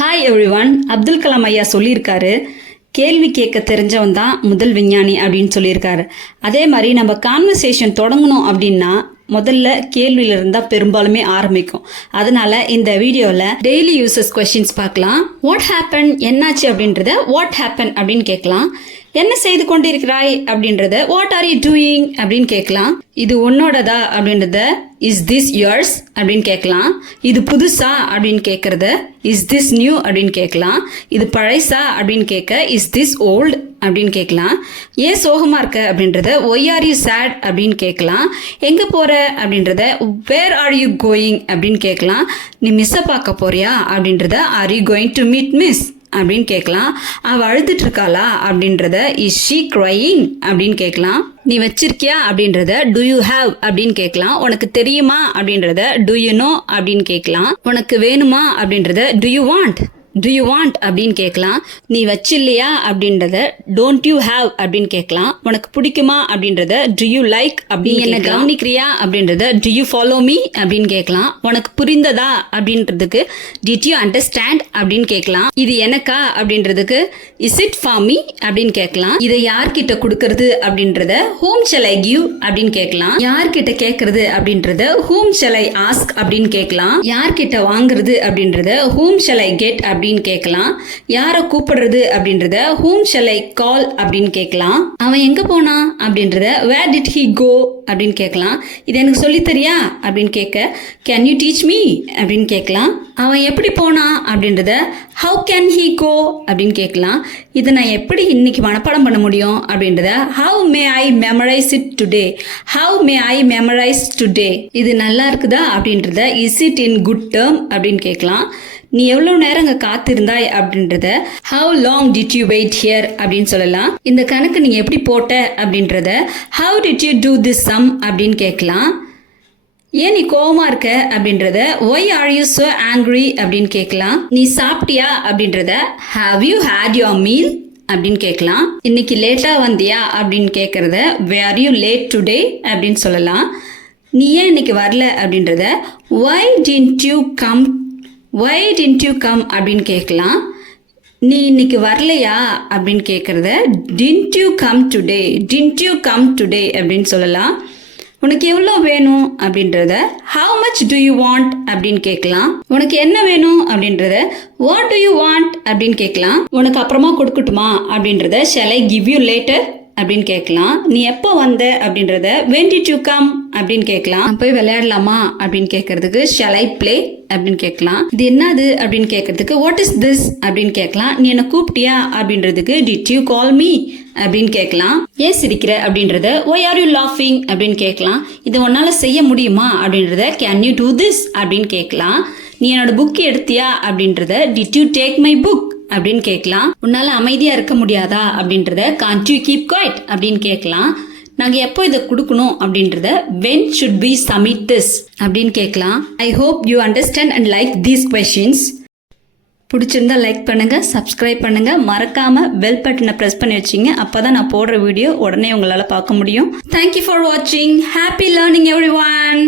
Hi everyone. Abdul Kalam ஐயா சொல்லியிருக்காரு, கேள்வி கேட்க தெரிஞ்சவன் தான் முதல் விஞ்ஞானி அப்படின்னு சொல்லியிருக்காரு. அதே மாதிரி நம்ம கான்வர்சேஷன் தொடங்கணும் அப்படின்னா முதல்ல கேள்வியில இருந்தா பெரும்பாலுமே ஆரம்பிக்கும். அதனால இந்த வீடியோவில் டெய்லி யூசஸ் கொஸ்டின்ஸ் பார்க்கலாம். வாட் ஹேப்பன், என்னாச்சு அப்படின்றத வாட் ஹேப்பன் அப்படின்னு கேட்கலாம். என்ன செய்து கொண்டிருக்கிறாய் அப்படின்றத வாட் ஆர் யூ டூயிங் அப்படின்னு கேட்கலாம். இது உன்னோடதா அப்படின்றத இஸ் திஸ் யோர்ஸ் அப்படின்னு கேட்கலாம். இது புதுசா அப்படின்னு கேட்கறத இஸ் திஸ் நியூ அப்படின்னு கேட்கலாம். இது பழைசா அப்படின்னு கேட்க இஸ் திஸ் ஓல்ட் அப்படின்னு கேட்கலாம். ஏன் சோகமா இருக்க அப்படின்றத ஒய் ஆர் யூ சேட் அப்படின்னு கேட்கலாம். எங்க போற அப்படின்றத வேர் ஆர் யூ கோயிங் அப்படின்னு கேட்கலாம். நீ மிஸ்ஸை பார்க்க போறியா அப்படின்றத are you going to meet miss அப்படின்னு கேட்கலாம். அவ அழுதுட்டு இருக்காளா அப்படின்றத இஸ் ஷீ கிரையிங் அப்படின்னு கேட்கலாம். நீ வச்சிருக்கியா அப்படின்றத டு யூ ஹேவ் அப்படின்னு கேட்கலாம். உனக்கு தெரியுமா அப்படின்றத டு யூ நோ அப்படின்னு கேட்கலாம். உனக்கு வேணுமா அப்படின்றத டு யூ வாண்ட் அப்படின்னு கேட்கலாம். நீ வச்சில்லையா அப்படின்றத டோன்ட் யூ ஹேவ் அப்படின்னு கேட்கலாம். உனக்கு பிடிக்குமா அப்படின்றத டு யூ லைக் அப்படின்னு என்ன கவனிக்கிறியா அப்படின்றத டு யூ ஃபாலோ மீ அப்படின்னு கேட்கலாம். உனக்கு புரிந்ததா அப்படின்றதுக்கு டிட் யூ அண்டர்ஸ்டாண்ட் அப்படின்னு கேட்கலாம். இது எனக்கா அப்படின்றதுக்கு இஸ் இட் ஃபார் மீ அப்படின்னு கேட்கலாம். இதை யார்கிட்ட கொடுக்கறது அப்படின்றத whom shall I give அப்படின்னு கேட்கலாம். யார்கிட்ட கேட்கறது அப்படின்றத whom shall I ask அப்படின்னு கேட்கலாம். யார்கிட்ட வாங்குறது அப்படின்றத whom shall I get அப்படின்னு கேட்கலாம். யாரை கூப்பிடுறது அப்படின்றத whom shall I call அப்படின்னு கேட்கலாம். அவன் எங்க போனா அப்படின்றத where did he go அப்படின்னு கேட்கலாம். இது எனக்கு சொல்லி தரியா அப்படின்னு கேட்க can you teach me அப்படின்னு கேட்கலாம். அவன் எப்படி போனா அப்படின்றத how can he go அப்படின்னு கேட்கலாம். இதை நான் எப்படி இன்னைக்கு மனப்பாடம் பண்ண முடியும் அப்படின்றத how may I memorize it today. இது நல்லா இருக்குதா அப்படின்றத is it in good term அப்படின்னு கேட்கலாம். நீ எவ்வளவு நேரம் அங்க காத்திருந்தாய் அப்படின்றத how long did you wait here அப்படின்னு சொல்லலாம். இந்த கணக்கு நீங்க எப்படி போட்ட அப்படின்றத how did you do this sum அப்படின்னு கேட்கலாம். ஏன் நீ கோவமா இருக்க அப்படின்றத why are you so angry அப்படின்னு கேட்கலாம். நீ சாப்பிட்டியா அப்படின்றத have you had your meal அப்படின்னு கேட்கலாம். இன்னைக்கு லேட்டா வந்தியா அப்படின்னு கேட்கறத were you late today அப்படின்னு சொல்லலாம். நீ ஏன் இன்னைக்கு வரல அப்படின்றத why didn't you come அப்படின்னு கேட்கலாம். நீ இன்னைக்கு வரலையா அப்படின்னு கேட்கறத didn't you come today அப்படின்னு சொல்லலாம். உனக்கு எவ்வளோ வேணும் அப்படின்றத how much do you want அப்படின்னு கேட்கலாம். உனக்கு என்ன வேணும் அப்படின்றத what do you want அப்படின்னு கேட்கலாம். உனக்கு அப்புறமா கொடுக்கட்டுமா அப்படின்றத shall I give you later அப்படின்னு கேட்கலாம். நீ எப்போ வந்த அப்படின்றத when did you come அப்படின்னு கேட்கலாம். போய் விளையாடலாமா அப்படின்னு கேட்கறதுக்கு shall I play அப்படின்னு கேட்கலாம். இது என்னது அப்படின்னு கேட்கறதுக்கு what is this அப்படின்னு கேட்கலாம். நீ என்ன கூப்பிட்டியா அப்படின்றதுக்கு did you call me அப்படின்னு கேட்கலாம். ஏன் சிரிக்கிற அப்படின்றத why are you laughing அப்படின்னு கேட்கலாம். இது உன்னால செய்ய முடியுமா அப்படின்றத can you do this அப்படின்னு கேட்கலாம். நீ என்னோட புக் எடுத்தியா அப்படின்றத did you take my book அப்படின்னு கேட்கலாம். உன்னால அமைதியா இருக்க முடியாதா அப்படின்றத can't you keep quiet அப்படின்னு கேட்கலாம். நாங்க எப்போ இதை கொடுக்கணும் அப்படின்றத when should we submit this அப்படின்னு கேட்கலாம். I hope you understand and like these questions. பிடிச்சிருந்தா லைக் பண்ணுங்க, சப்ஸ்கிரைப் பண்ணுங்க, மறக்காம பெல் பட்டனை பிரஸ் பண்ணி வச்சிங்க. அப்பதான் நான் போடுற வீடியோ உடனே உங்களால பார்க்க முடியும். Thank you for watching. Happy learning everyone.